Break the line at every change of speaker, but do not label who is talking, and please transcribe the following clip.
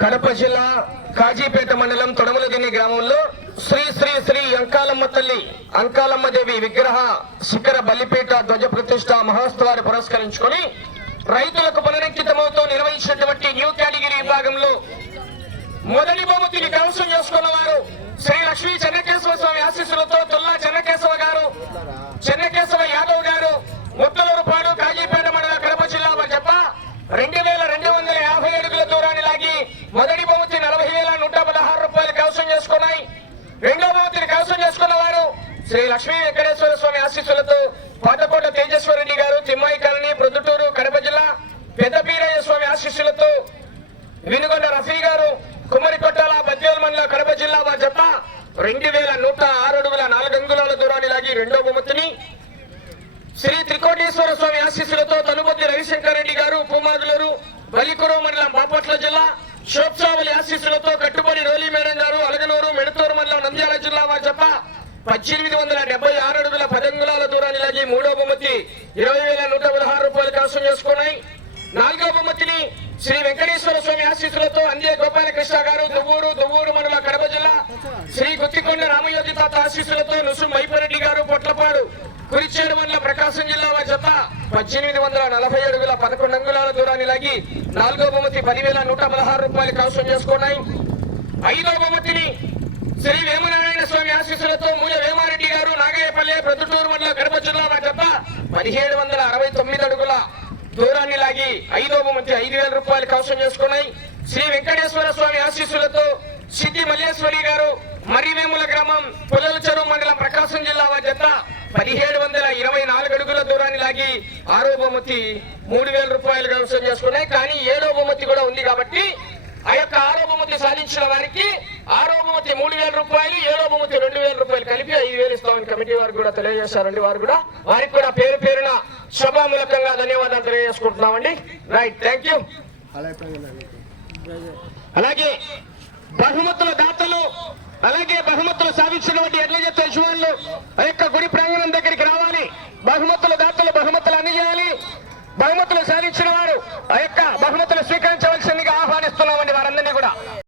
కడప జిల్లా కాజీపేట మండలం తొడములగిన్ని గ్రామంలో శ్రీ శ్రీ శ్రీ అంకాలమ్మ తల్లి అంకాలమ్మ దేవి విగ్రహ శిఖర బలిపీఠ ధ్వజ ప్రతిష్ట మహోత్సవాన్ని పురస్కరించుకొని రైతులకు పునరంకితమవుతూ నిర్వహించినటువంటి న్యూ కేటగిరీ విభాగంలో మొదటి బహుమతిని కైవసం చేసుకున్న వారు శ్రీ లక్ష్మీ చెన్నకేశవ స్వామి ఆశీస్సులతో తుల్లా చెన్నకేశవ గారు చెన్నకేశవ యాదవ్ గారు ముత్తలూరుపాడు కాజీపేట మండల కడప జిల్లా చెప్ప రెండు వేల రెండు వందల యాభై అడుగుల దూరాన్ని లాగి మొదటి బహుమతి నలభై వేల నూట పదహారు రూపాయలు కైవసం చేసుకున్నాయి రెండో బహుమతిని కైవసం చేసుకున్న వారు శ్రీ లక్ష్మీ వెంకటేశ్వర స్వామి ఆశీస్సులతో పాతకోట తేజస్వరెడ్డి గారు తిమ్మాయి కాలనీ ప్రొద్దుటూరు కడప జిల్లా పెద్దపీరయ్య స్వామి ఆశీస్సులతో వినుగొండ రఫీ గారు కుమ్మరి కొట్టాల బద్వేల్ మండల కడప జిల్లా వారి జత రెండు వేల నూట ఆరు అడుగుల నాలుగు అంగుళాల దూరాన్ని లాగి రెండో బహుమతిని శ్రీ త్రికోటేశ్వర స్వామి ఆశీస్సులతో తనుపతి రవిశంకర్ రెడ్డి గారు పూమాదులూరు బలికురు మండలం బాపట్ల జిల్లా షోప్సావలి ఆశీస్సులతో పద్దెనిమిది వందల డెబ్బై ఆరు అడుగుల పదంగుళాల దూరాన్ని లాగి మూడో బొమ్మతి ఇరవై వేల నూట పదహారు రూపాయలు కాసం చేసుకున్నాయి. నాలుగో బొమ్మతిని శ్రీ వెంకటేశ్వర స్వామి ఆశీస్సులతో అందే గోపాలకృష్ణ గారు దువ్వూరు దువ్వూరు మండల కడప జిల్లా శ్రీ గుత్తికొండ రామయోగి తాత ఆశీస్సులతో నుసు మైపరెడ్డి గారు పొట్లపాడు కురిచేడు మండల ప్రకాశం జిల్లా వారి జత పద్దెనిమిది వందల నలభై అడుగుల పదకొండు అంగుళాల దూరాన్ని లాగి నాలుగో బొమ్మతి పదివేల నూట పదహారు రూపాయలు కవసం చేసుకున్నాయి. ఐదో బొమ్మతిని శ్రీ వేమనారాయణ స్వామి ఆశీస్సులతో మూల వేమారెడ్డి గారు నాగయ్యపల్లె ప్రొద్దుటూరు మండల కడప జిల్లా వారి పదిహేడు వందల అరవై తొమ్మిది అడుగుల దూరాన్ని లాగి ఐదో బహుమతి ఐదు వేల రూపాయలు కవసం చేసుకున్నాయి. శ్రీ వెంకటేశ్వర స్వామి ఆశీస్సులతో సిద్ధి మల్లేశ్వరి గారు మర్రివేముల గ్రామం పుల్లల చెరువు మండలం ప్రకాశం జిల్లా వారి జత పదిహేడు వందల ఇరవై నాలుగు అడుగుల దూరాన్ని లాగి ఆరో బహుమతి మూడు వేల రూపాయలు కవసం చేసుకున్నాయి. కానీ ఏడో బహుమతి కూడా ఉంది కాబట్టి ఆ యొక్క ఆరో బహుమతి సాధించిన వారికి ఆరో బహుమతి మూడు వేల రూపాయలు ఏడో బహుమతి రెండు వేల రూపాయలు కలిపి ఐదు వేలు ఇస్తామని కమిటీ వారు కూడా తెలియజేశారండి. వారు కూడా వారికి కూడా పేరు పేరున శుభామూలకంగా ధన్యవాదాలు తెలియజేసుకుంటున్నామండి. Right thank you. అలాగే బహుమతుల దాతలు అలాగే బహుమతులు సాధించినటువంటి ఎడ్ల జత యజమానులు ఆ యొక్క గుడి ప్రాంగణం